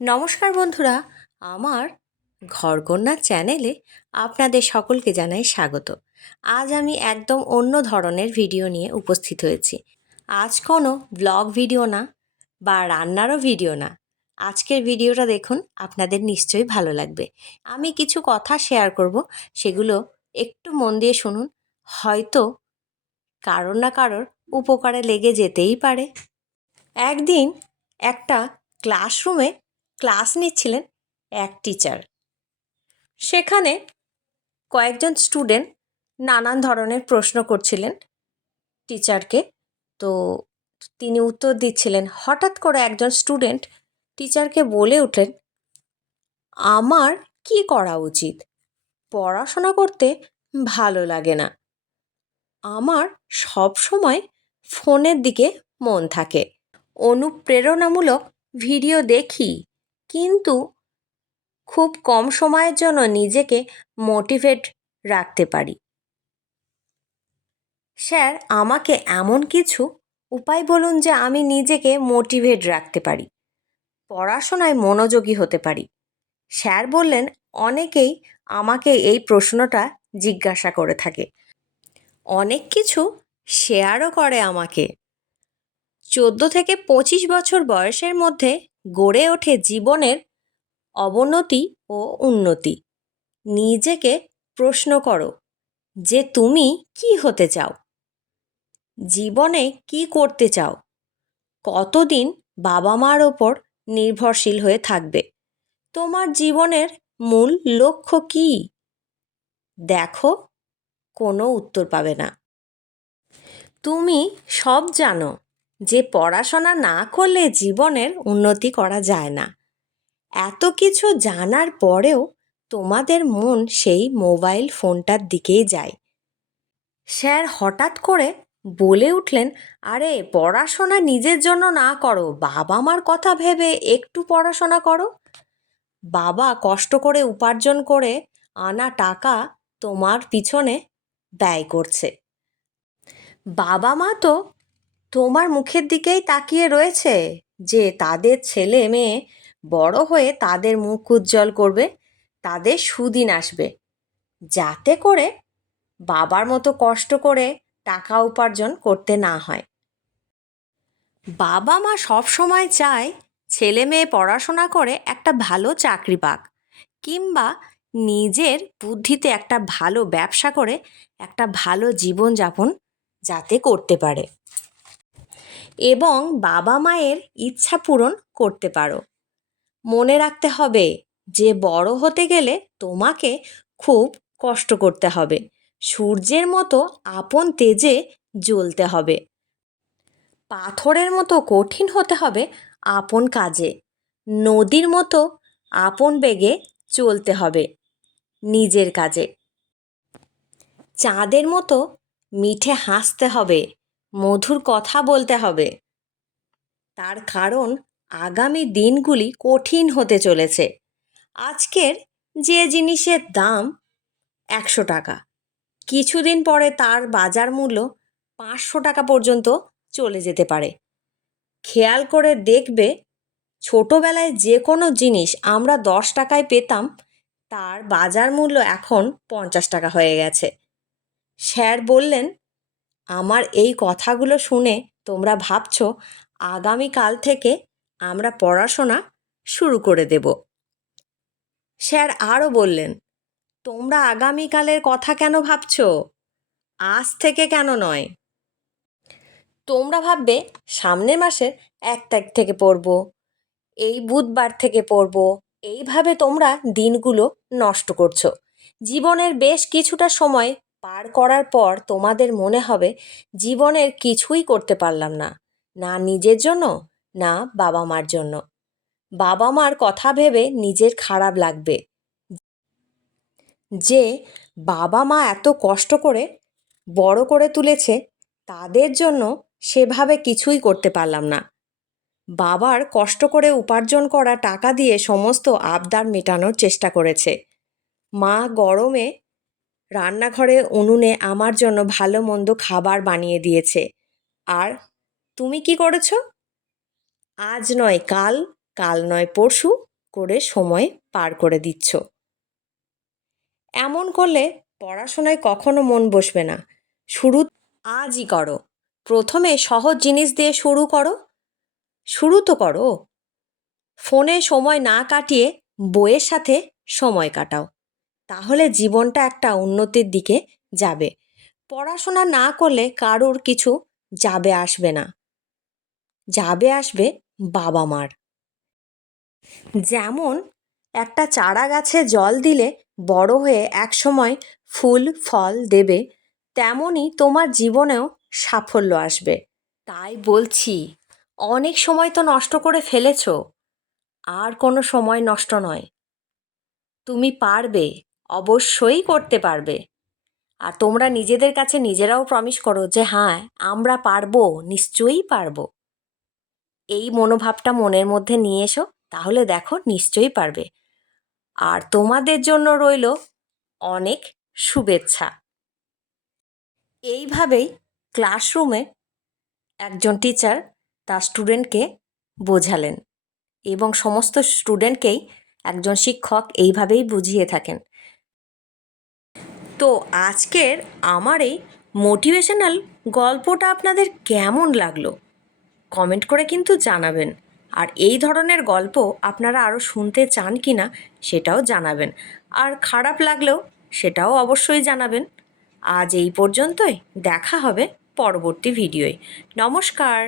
নমস্কার বন্ধুরা, আমার ঘরকন্যা চ্যানেলে আপনাদের সকলকে জানাই স্বাগত। আজ আমি একদম অন্য ধরনের ভিডিও নিয়ে উপস্থিত হয়েছি। আজ কোনো ব্লগ ভিডিও না বা রান্নারও ভিডিও না। আজকের ভিডিওটা দেখুন, আপনাদের নিশ্চয়ই ভালো লাগবে। আমি কিছু কথা শেয়ার করব, সেগুলো একটু মন দিয়ে শুনুন। হয়তো কারোর না কারোর উপকারে লেগে যেতেই পারে। একদিন একটা ক্লাসরুমে ক্লাস নিচ্ছিলেন এক টিচার। সেখানে কয়েকজন স্টুডেন্ট নানান ধরনের প্রশ্ন করছিলেন টিচারকে। তো তিনি উত্তর দিচ্ছিলেন, হঠাৎ করে একজন স্টুডেন্ট টিচারকে বলে উঠলেন, আমার কি করা উচিত? পড়াশোনা করতে ভালো লাগে না। আমার সব সময় ফোনের দিকে মন থাকে। অনুপ্রেরণামূলক ভিডিও দেখি। কিন্তু খুব কম সময়ের জন্য নিজেকে মোটিভেট রাখতে পারি। স্যার, আমাকে এমন কিছু উপায় বলুন যে আমি নিজেকে মোটিভেট রাখতে পারি। পড়াশোনায় মনোযোগী হতে পারি। স্যার বললেন, অনেকেই আমাকে এই প্রশ্নটা জিজ্ঞাসা করে থাকে। অনেক কিছু শেয়ারও করে আমাকে। চোদ্দ থেকে পঁচিশ বছর বয়সের মধ্যে গড়ে ওঠে জীবনের অবনতি ও উন্নতি। নিজেকে প্রশ্ন করো, যে তুমি কি হতে চাও? জীবনে কি করতে চাও? কতদিন বাবা মার ওপর নির্ভরশীল হয়ে থাকবে? তোমার জীবনের মূল লক্ষ্য কি? দেখো, কোনো উত্তর পাবে না। তুমি সব জানো। যে পড়াশোনা না করলে জীবনের উন্নতি করা যায় না। এত কিছু জানার পরেও তোমাদের মন সেই মোবাইল ফোনটার দিকেই যায়। স্যার হঠাৎ করে বলে উঠলেন, আরে, পড়াশোনা নিজের জন্য না করো, বাবা মার কথা ভেবে একটু পড়াশোনা করো। বাবা কষ্ট করে উপার্জন করে আনা টাকা তোমার পিছনে ব্যয় করছে। বাবা মা তো তোমার মুখের দিকেই তাকিয়ে রয়েছে যে তাদের ছেলে মেয়ে বড় হয়ে তাদের মুখ উজ্জ্বল করবে, তাদের সুদিন আসবে। যাতে করে বাবার মতো কষ্ট করে টাকা উপার্জন করতে না হয়। বাবা মা সব সময় চায় ছেলে মেয়ে পড়াশোনা করে একটা ভালো চাকরি পাক কিংবা নিজের বুদ্ধিতে একটা ভালো ব্যবসা করে একটা ভালো জীবনযাপন যাতে করতে পারে। এবং বাবা মায়ের ইচ্ছা পূরণ করতে পারো। মনে রাখতে হবে, যে বড় হতে গেলে তোমাকে খুব কষ্ট করতে হবে। সূর্যের মতো আপন তেজে জ্বলতে হবে। পাথরের মতো কঠিন হতে হবে আপন কাজে। নদীর মতো আপন বেগে চলতে হবে নিজের কাজে। চাঁদের মতো মিঠে হাসতে হবে। মধুর কথা বলতে হবে। তার কারণ আগামী দিনগুলি কঠিন হতে চলেছে। আজকের যে জিনিসের দাম একশো টাকা। কিছুদিন পরে তার বাজার মূল্য পাঁচশো টাকা পর্যন্ত চলে যেতে পারে। খেয়াল করে দেখবে, ছোটোবেলায় যে কোনো জিনিস আমরা দশ টাকায় পেতাম, তার বাজার মূল্য এখন পঞ্চাশ টাকা হয়ে গেছে। স্যার বললেন আমার এই কথাগুলো শুনে তোমরা ভাবছ, আগামীকাল থেকে আমরা পড়াশোনা শুরু করে দেব। স্যার আরও বললেন, তোমরা আগামীকালের কথা কেন ভাবছ? আজ থেকে কেন নয়? তোমরা ভাববে, সামনের মাসের এক তারিখ থেকে পড়ব, এই বুধবার থেকে পড়ব, এইভাবে তোমরা দিনগুলো নষ্ট করছ। জীবনের বেশ কিছুটা সময় পার করার পর তোমাদের মনে হবে জীবনের কিছুই করতে পারলাম না না নিজের জন্য, না বাবা মার জন্য। বাবা মার কথা ভেবে নিজের খারাপ লাগবে। যে বাবা মা এত কষ্ট করে, বড় করে তুলেছে, তাদের জন্য সেভাবে কিছুই করতে পারলাম না। বাবার কষ্ট করে উপার্জন করা টাকা দিয়ে সমস্ত আবদার মেটানোর চেষ্টা করেছে। মা গরমে রান্নাঘরে উনুনে আমার জন্য ভালো মন্দ খাবার বানিয়ে দিয়েছে। আর তুমি কি করেছ? আজ নয়, কাল কাল নয়, পরশু করে সময় পার করে দিচ্ছ। এমন করলে পড়াশোনায় কখনো মন বসবে না। শুরু আজই করো। প্রথমে সহজ জিনিস দিয়ে শুরু করো। শুরু তো করো। ফোনে সময় না কাটিয়ে বইয়ের সাথে সময় কাটাও। তাহলে জীবনটা একটা উন্নতির দিকে যাবে। পড়াশোনা না করলে কারোর কিছু যাবে আসবে না। যাবে আসবে বাবা মার। যেমন একটা চারা গাছে জল দিলে বড় হয়ে একসময় ফুল, ফল দেবে তেমনই তোমার জীবনেও সাফল্য আসবে। তাই বলছি, অনেক সময় তো নষ্ট করে ফেলেছ, আর কোনো সময় নষ্ট নয়। তুমি পারবে। অবশ্যই করতে পারবে। আর তোমরা নিজেদের কাছে নিজেরাও প্রমিস করো যে হ্যাঁ আমরা পারব, নিশ্চয়ই পারব। এই মনোভাবটা মনের মধ্যে নিয়ে এসো, তাহলে দেখো নিশ্চয়ই পারবে। আর তোমাদের জন্য রইল অনেক শুভেচ্ছা। এইভাবেই ক্লাসরুমে একজন টিচার তার স্টুডেন্টকে বোঝালেন এবং সমস্ত স্টুডেন্টকেই একজন শিক্ষক এইভাবেই বুঝিয়ে থাকেন। তো আজকের আমার এই মোটিভেশনাল গল্পটা আপনাদের কেমন লাগল? কমেন্ট করে কিন্তু জানাবেন। আর এই ধরনের গল্প আপনারা আরও শুনতে চান কি না সেটাও জানাবেন। আর খারাপ লাগলেও সেটাও অবশ্যই জানাবেন। আজ এই পর্যন্তই। দেখা হবে পরবর্তী ভিডিওয় নমস্কার।